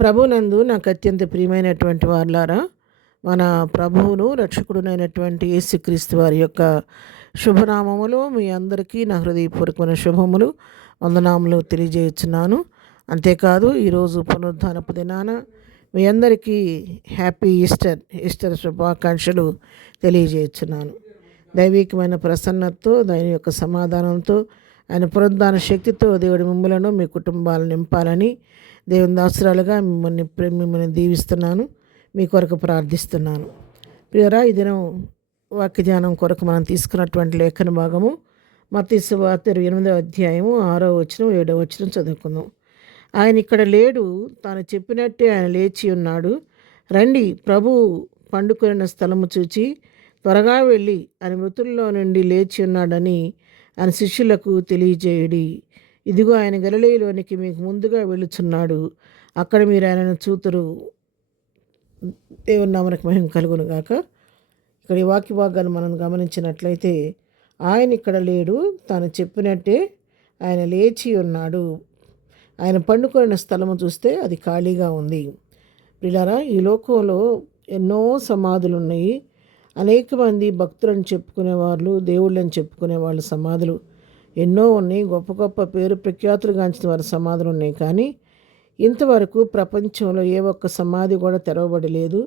ప్రభునందు నాకు అత్యంత ప్రియమైనటువంటి వారులారా, మన ప్రభువును రక్షకుడునైనటువంటి యేసుక్రీస్తు వారి యొక్క శుభనామములో మీ అందరికీ నా హృదయపూర్వకమైన శుభములు, వందనాములు తెలియజేయుచున్నాను. అంతేకాదు ఈరోజు పునరుద్ధానపు దినాన మీ అందరికీ హ్యాపీ ఈస్టర్ శుభాకాంక్షలు తెలియజేయుచున్నాను. దైవికమైన ప్రసన్నతతో, దాని యొక్క సమాధానంతో, ఆయన పునరుద్ధాన శక్తితో దేవుడి మిమ్మలను మీ కుటుంబాలను నింపాలని దేవుని దాసురాలుగా మిమ్మల్ని దీవిస్తున్నాను. మీ కొరకు ప్రార్థిస్తున్నాను. ప్రియరా, ఈ దినం వాక్య ధ్యానం కొరకు మనం తీసుకున్నటువంటి లేఖన భాగము మత్తయి సువార్త 28వ అధ్యాయము 6వ వచనం 7వ వచనం చదువుకుందాం. ఆయన ఇక్కడ లేడు, తాను చెప్పినట్టే ఆయన లేచి ఉన్నాడు. రండి, ప్రభువు పండుకొనిన స్థలము చూచి త్వరగా వెళ్ళి ఆయన మృతుల్లో నుండి లేచి ఉన్నాడని ఆయన శిష్యులకు తెలియజేయుడి. ఇదిగో ఆయన గలిలయలోనికి మీకు ముందుగా వెళుచున్నాడు, అక్కడ మీరు ఆయనను చూతురు. దేవుని నామమునకు మహిమ కలుగును గాక. ఇక్కడ ఈ వాక్య భాగాన్ని మనం గమనించినట్లయితే, ఆయన ఇక్కడ లేడు, తాను చెప్పినట్టే ఆయన లేచి ఉన్నాడు. ఆయన పండుకొనిన స్థలము చూస్తే అది ఖాళీగా ఉంది. ప్రియులారా, ఈ లోకంలో ఎన్నో సమాధులు ఉన్నాయి. అనేక మంది భక్తులను చెప్పుకునేవాళ్ళు, దేవుళ్ళని చెప్పుకునే వాళ్ళ సమాధులు ఎన్నో ఉన్నాయి. గొప్ప గొప్ప పేరు ప్రఖ్యాతులు గాంచిన వారి సమాధులు ఉన్నాయి. కానీ ఇంతవరకు ప్రపంచంలో ఏ ఒక్క సమాధి కూడా తెరవబడలేదు.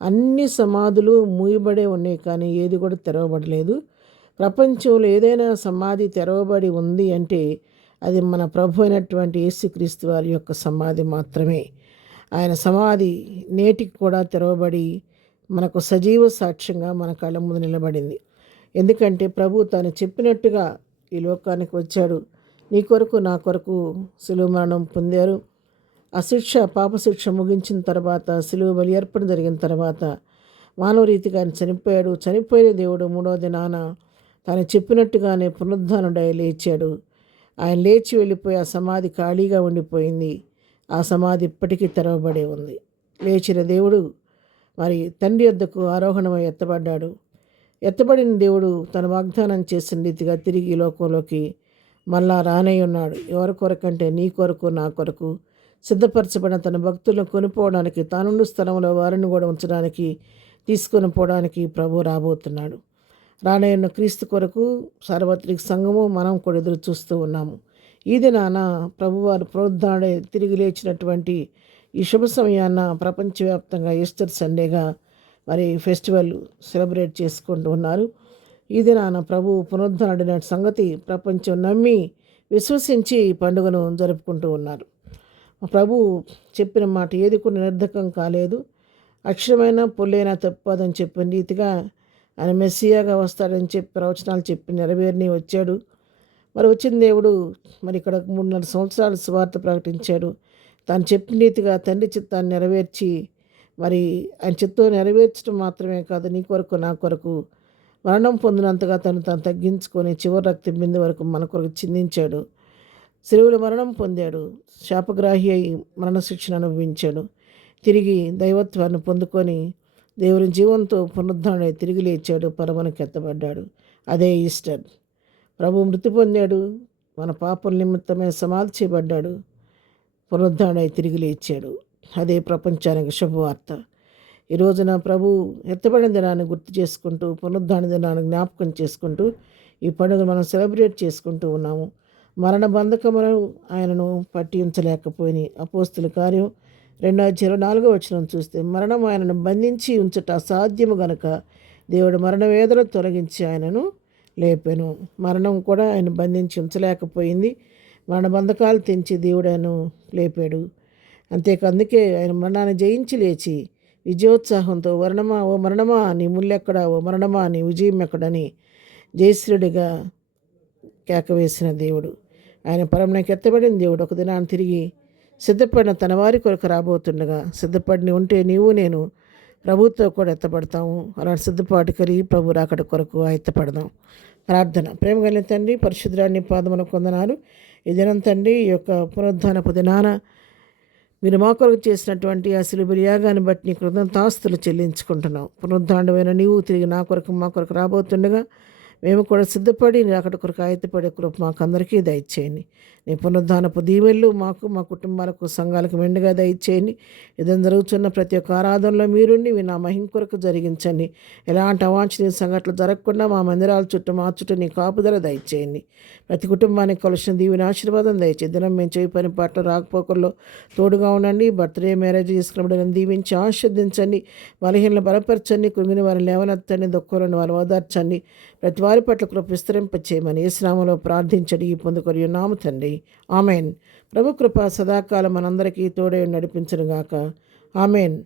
అన్ని సమాధులు మూయబడే ఉన్నాయి, కానీ ఏది కూడా తెరవబడలేదు. ప్రపంచంలో ఏదైనా సమాధి తెరవబడి ఉంది అంటే అది మన ప్రభు అయినటువంటి యేసుక్రీస్తు వారి యొక్క సమాధి మాత్రమే. ఆయన సమాధి నేటికి కూడా తెరవబడి మనకు సజీవ సాక్ష్యంగా మన కళ్ళ ముందు నిలబడింది. ఎందుకంటే ప్రభు తాను చెప్పినట్టుగా ఈ లోకానికి వచ్చాడు. నీ కొరకు నా కొరకు శిలువ మరణం పొందారు. ఆ శిక్ష, పాపశిక్ష ముగించిన తర్వాత, శిలువ బలి అర్పణ జరిగిన తర్వాత మానవ రీతిగా ఆయన చనిపోయాడు. చనిపోయిన దేవుడు మూడో దినాన తాను చెప్పినట్టుగానే పునరుద్ధానుడై లేచాడు. ఆయన లేచి వెళ్ళిపోయి ఆ సమాధి ఖాళీగా ఉండిపోయింది. ఆ సమాధి ఇప్పటికీ తెరవబడే ఉంది. లేచిన దేవుడు మరి తండ్రి వద్దకు ఆరోహణమై ఎత్తబడ్డాడు. ఎత్తబడిన దేవుడు తన వాగ్దానం చేసిన రీతిగా తిరిగి లోకంలోకి మళ్ళా రానై ఉన్నాడు. ఎవరి కొరకంటే నీ కొరకు, నా కొరకు సిద్ధపరచబడిన తన భక్తులను కొనుక్కోవడానికి, తానుండు స్థలంలో వారిని కూడా ఉంచడానికి, తీసుకొని పోవడానికి ప్రభు రాబోతున్నాడు. రానయ్యున్న క్రీస్తు కొరకు సార్వత్రిక సంఘము మనం కూడా ఎదురు చూస్తూ ఉన్నాము. ఈ దినాన ప్రభువారు పునరుద్ధరణై తిరిగి లేచినటువంటి ఈ శుభ సమయాన ప్రపంచవ్యాప్తంగా ఈస్టర్ సండేగా మరి ఫెస్టివల్ సెలబ్రేట్ చేసుకుంటూ ఉన్నారు. ఈ దినాన ప్రభు పునరుద్ధరణమైన సంగతి ప్రపంచం నమ్మి విశ్వసించి ఈ పండుగను జరుపుకుంటూ ఉన్నారు. ప్రభు చెప్పిన మాట ఏది కూడా నిరర్ధకం కాలేదు. అక్షరమైన పొల్లైనా తప్పదని చెప్పిన రీతిగా ఆయన మెస్సియాగా వస్తాడని చెప్పి ప్రవచనాలు చెప్పి నెరవేరిని వచ్చాడు. మరి వచ్చిన దేవుడు మరి ఇక్కడ 3.5 సంవత్సరాలు సువార్త ప్రకటించాడు. తాను చెప్పిన రీతిగా తండ్రి చిత్తాన్ని నెరవేర్చి, మరి ఆయన చిత్తం నెరవేర్చడం మాత్రమే కాదు, నీ కొరకు నా కొరకు మరణం పొందినంతగా తాను తగ్గించుకొని చివరి రక్తం బిందు వరకు మన కొరకు చిందించాడు. శిలువలో మరణం పొందాడు. శాపగ్రాహి అయి మరణశిక్షను అనుభవించాడు. తిరిగి దైవత్వాన్ని పొందుకొని దేవుని జీవంతో పునరుద్ధరణై తిరిగి లేచాడు, పరమనికి ఎత్తబడ్డాడు. అదే ఈస్టర్. ప్రభు మృతి పొందాడు, మన పాపల నిమిత్తమే సమాధి చేయబడ్డాడు, పునరుద్ధరణై తిరిగి లేచాడు. అదే ప్రపంచానికి శుభవార్త. ఈ రోజున ప్రభు ఎత్తబడిన దినాన్ని గుర్తు చేసుకుంటూ, పునరుద్ధరణ దినాన్ని జ్ఞాపకం చేసుకుంటూ ఈ పండుగ మనం సెలబ్రేట్ చేసుకుంటూ ఉన్నాము. మరణ బంధకమును ఆయనను పట్టి ఉంచలేకపోయినాయి. అపోస్తుల కార్యం 2:24 వచనం చూస్తే, మరణం ఆయనను బంధించి ఉంచుట అసాధ్యము గనుక దేవుడు మరణ వేదన తొలగించి ఆయనను లేపెను. మరణం కూడా ఆయన బంధించి ఉంచలేకపోయింది. మరణ బంధకాలు తెంచి దేవుడు ఆయనను లేపాడు. అందుకే ఆయన మరణాన్ని జయించి లేచి విజయోత్సాహంతో, ఓ మరణమా నీ ముల్లెక్కడా, ఓ మరణమా నీ విజయం ఎక్కడని జయశ్రుడిగా కేకవేసిన దేవుడు. ఆయన పరమునకు ఎత్తబడిన దేవుడు ఒక దినాన్ని తిరిగి సిద్ధపడిన తన వారి కొరకు రాబోతుండగా, సిద్ధపడిన ఉంటే నీవు నేను ప్రభుత్వం కూడా ఎత్తపడతాము. అలాంటి సిద్ధపాటు కలిగి ప్రభు రాకడ కొరకు ఎత్తపడదాం. ప్రార్థన. ప్రేమ కలిగిన తండ్రి, పరిశుద్ధురాని పాదమున కొందనాలు. ఈ దినం తండ్రి, ఈ యొక్క పునరుద్ధానపు దినాన మీరు మా కొరకు చేసినటువంటి ఆ శిలువ యాగాన్ని బట్టి నీ కృతజ్ఞతాస్తులు చెల్లించుకుంటున్నాం. పునరుద్ధారణమైన నీవు తిరిగి నా కొరకు, మా కొరకు రాబోతుండగా మేము కూడా సిద్ధపడి నీ రాకడ కొరకు ఆయత్తపడే కృప మాకందరికీ దయచేయండి. నీ పునరుద్ధానపు దీవెనలు మాకు, మా కుటుంబాలకు, సంఘాలకు మెండుగా దయచేయండి. ఏదైనా జరుగుతున్న ప్రతి ఒక్క ఆరాధనలో మీరుండి నా మహిమ కొరకు జరిగించండి. ఎలాంటి అవాంఛనీయ సంఘటనలు జరగకుండా మా మందిరాల చుట్టూ మా చుట్టూ నీ కాపుదల దయచేయండి. ప్రతి కుటుంబానికి కలిసిన దీవెన ఆశీర్వాదం దయచేయండి. దినం మేము చేయి పని పాటలు రాకపోకల్లో తోడుగా ఉండండి. బర్త్డే మ్యారేజ్ చేసుకున్నప్పుడు దీవించి ఆస్వాదించండి. బలహీనలు బలపరచండి. కృంగిన వారిని లేవనెత్తండి. దుఃఖులను వారు ఓదార్చండి. ప్రతి వారి పట్ల కృప విస్తరింపచేయమని యేసు నామములో ప్రార్థించడి పొందుకొని నామ తండ్రి, ఆమెన్. ప్రభు కృప సదాకాలం మనందరికీ తోడై నడిపించునుగాక. ఆమెన్.